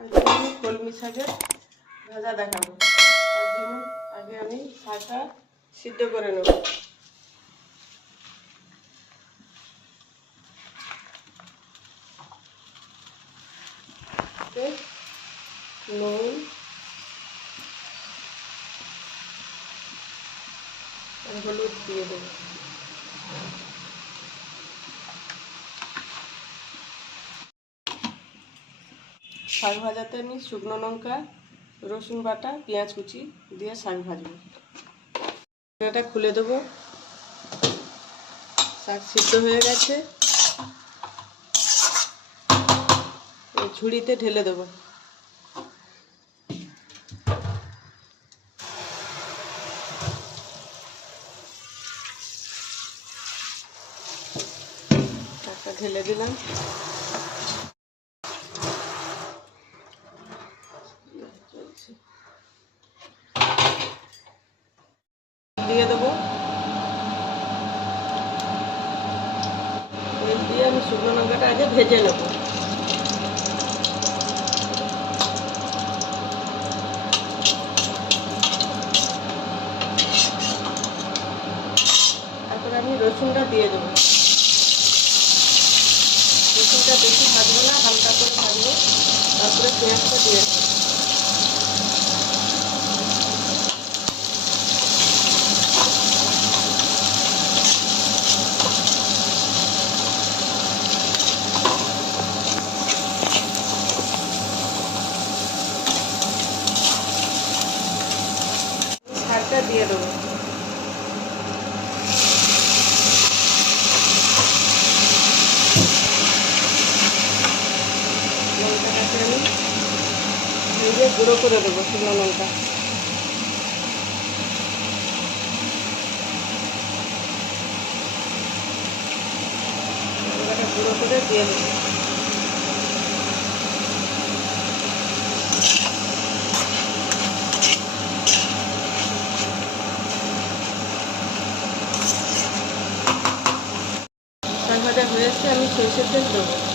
আমি কলমি শাকের ভাজা দেখাবো। তার জন্য আগে আমি শাকটা সিদ্ধ করে নেব। নুন আর হলুদ দিয়ে দেবো। শাক ভাজাতে আমি শুকনো লঙ্কা, রসুন বাটা, পেঁয়াজ কুচি দিয়ে শাক ভাজবো। এটা খুলে দেবো। শাক সিদ্ধ হয়ে গেছে, এই ঝুড়িতে ঢেলে দেবো। শাকটা ঢেলে দিলাম। দিয়ে দেবো। তেল দিয়ে আমি শুকনো লঙ্কাটা আগে ভেজে নেব। তারপরে আমি রসুনটা দিয়ে দেবো। রসুনটা বেশি ভাজবো না, হালকা করে ভাজবো। তারপরে পেঁয়াজটা দিয়ে দেবো। শাকটা দিয়ে দেবো। লঙ্কাটাকে আমি ভেজে গুঁড়ো করে দেবো, শুকনো লঙ্কা। লঙ্কাটা গুঁড়ো করে দিয়ে দেবো। শাক ভাজা হয়েছে, আমি সরষের তেল দেবো।